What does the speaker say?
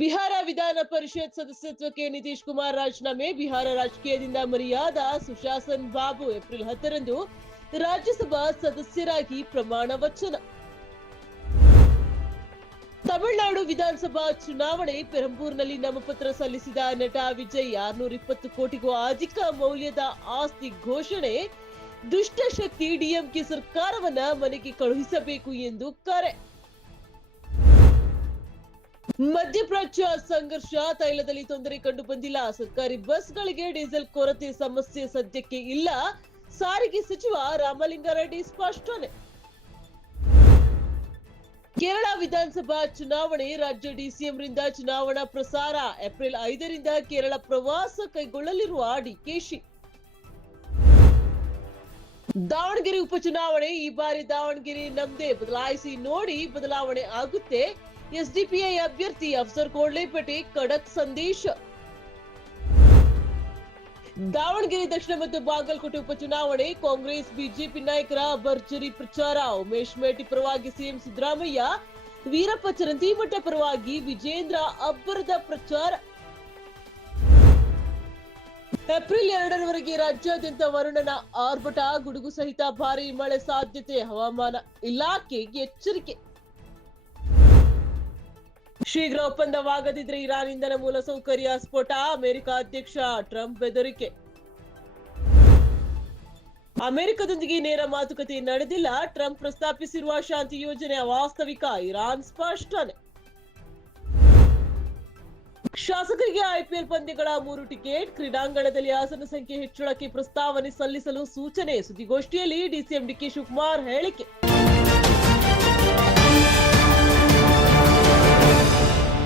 ಬಿಹಾರ ವಿಧಾನ ಪರಿಷತ್ ಸದಸ್ಯತ್ವಕ್ಕೆ ನಿತೀಶ್ ಕುಮಾರ್ ರಾಜೀನಾಮೆ. ಬಿಹಾರ ರಾಜಕೀಯದಿಂದ ಮರೆಯಾದ ಸುಶಾಸನ್ ಬಾಬು ಏಪ್ರಿಲ್ 10ರಂದು ರಾಜ್ಯಸಭಾ ಸದಸ್ಯರಾಗಿ ಪ್ರಮಾಣ ವಚನ. ತಮಿಳುನಾಡು ವಿಧಾನಸಭಾ ಚುನಾವಣೆ. ಪೆರಂಬೂರಿನಲ್ಲಿ ನಾಮಪತ್ರ ಸಲ್ಲಿಸಿದ ನಟ ವಿಜಯ್ 620 ಕೋಟಿಗೂ ಅಧಿಕ ಮೌಲ್ಯದ ಆಸ್ತಿ ಘೋಷಣೆ. ದುಷ್ಟಶಕ್ತಿ ಡಿಎಂಕೆ ಸರ್ಕಾರವನ್ನ ಮನೆಗೆ ಕಳುಹಿಸಬೇಕು ಎಂದು ಕರೆ. ಮಧ್ಯಪ್ರಾಚ್ಯ ಸಂಘರ್ಷ. ತೈಲದಲ್ಲಿ ತೊಂದರೆ ಕಂಡು ಬಂದಿಲ್ಲ. ಸರ್ಕಾರಿ ಬಸ್ಗಳಿಗೆ ಡೀಸೆಲ್ ಕೊರತೆ ಸಮಸ್ಯೆ ಸದ್ಯಕ್ಕೆ ಇಲ್ಲ. ಸಾರಿಗೆ ಸಚಿವ ರಾಮಲಿಂಗಾರೆಡ್ಡಿ ಸ್ಪಷ್ಟನೆ. ಕೇರಳ ವಿಧಾನಸಭಾ ಚುನಾವಣೆ. ರಾಜ್ಯ ಡಿಸಿಎಂರಿಂದ ಚುನಾವಣಾ ಪ್ರಸಾರ. ಏಪ್ರಿಲ್ 5ರಿಂದ ಕೇರಳ ಪ್ರವಾಸ ಕೈಗೊಳ್ಳಲಿರುವ ಡಿಕೆಶಿ. ದಾವಣಗೆರೆ ಉಪಚುನಾವಣೆ. ಈ ಬಾರಿ ದಾವಣಗೆರೆ ನಮ್ದೇ, ಬದಲಾಯಿಸಿ ನೋಡಿ, ಬದಲಾವಣೆ ಆಗುತ್ತೆ. ಎಸ್ಡಿಪಿಐ ಅಭ್ಯರ್ಥಿ ಅಫ್ಸರ್ ಕೋಡ್ಲೇಪೇಟೆ ಖಡಕ್ ಸಂದೇಶ. ದಾವಣಗೆರೆ ದಕ್ಷಿಣ ಮತ್ತು ಬಾಗಲಕೋಟೆ ಉಪಚುನಾವಣೆ. ಕಾಂಗ್ರೆಸ್ ಬಿಜೆಪಿ ನಾಯಕರ ಭರ್ಜರಿ ಪ್ರಚಾರ. ಉಮೇಶ್ ಮೇಟಿ ಪರವಾಗಿ ಸಿಎಂ ಸಿದ್ದರಾಮಯ್ಯ, ವೀರಪ್ಪ ಚರಂತಿಮಠ ಪರವಾಗಿ ವಿಜೇಂದ್ರ ಅಬ್ಬರದ ಪ್ರಚಾರ. ಏಪ್ರಿಲ್ 2ರವರೆಗೆ ರಾಜ್ಯಾದ್ಯಂತ ವರುಣನ ಆರ್ಭಟ. ಗುಡುಗು ಸಹಿತ ಭಾರೀ ಮಳೆ ಸಾಧ್ಯತೆ. ಹವಾಮಾನ ಇಲಾಖೆ ಎಚ್ಚರಿಕೆ. ಶೀಘ್ರ ಒಪ್ಪಂದವಾಗದಿದ್ರೆ ಇರಾನ್ ಇಂಧನ ಮೂಲಸೌಕರ್ಯ ಸ್ಫೋಟ. ಅಮೆರಿಕ ಅಧ್ಯಕ್ಷ ಟ್ರಂಪ್ ಬೆದರಿಕೆ. ಅಮೆರಿಕದೊಂದಿಗೆ ನೇರ ಮಾತುಕತೆ ನಡೆದಿಲ್ಲ. ಟ್ರಂಪ್ ಪ್ರಸ್ತಾಪಿಸಿರುವ ಶಾಂತಿ ಯೋಜನೆ ಅವಾಸ್ತವಿಕ. ಇರಾನ್ ಸ್ಪಷ್ಟನೆ. ಶಾಸಕರಿಗೆ ಐಪಿಎಲ್ ಪಂದ್ಯಗಳ 3 ಟಿಕೆಟ್. ಕ್ರೀಡಾಂಗಣದಲ್ಲಿ ಆಸನ ಸಂಖ್ಯೆ ಹೆಚ್ಚಳಕ್ಕೆ ಪ್ರಸ್ತಾವನೆ ಸಲ್ಲಿಸಲು ಸೂಚನೆ. ಸುದ್ದಿಗೋಷ್ಠಿಯಲ್ಲಿ ಡಿಸಿಎಂ ಡಿಕೆ ಶಿವಕುಮಾರ್ ಹೇಳಿಕೆ.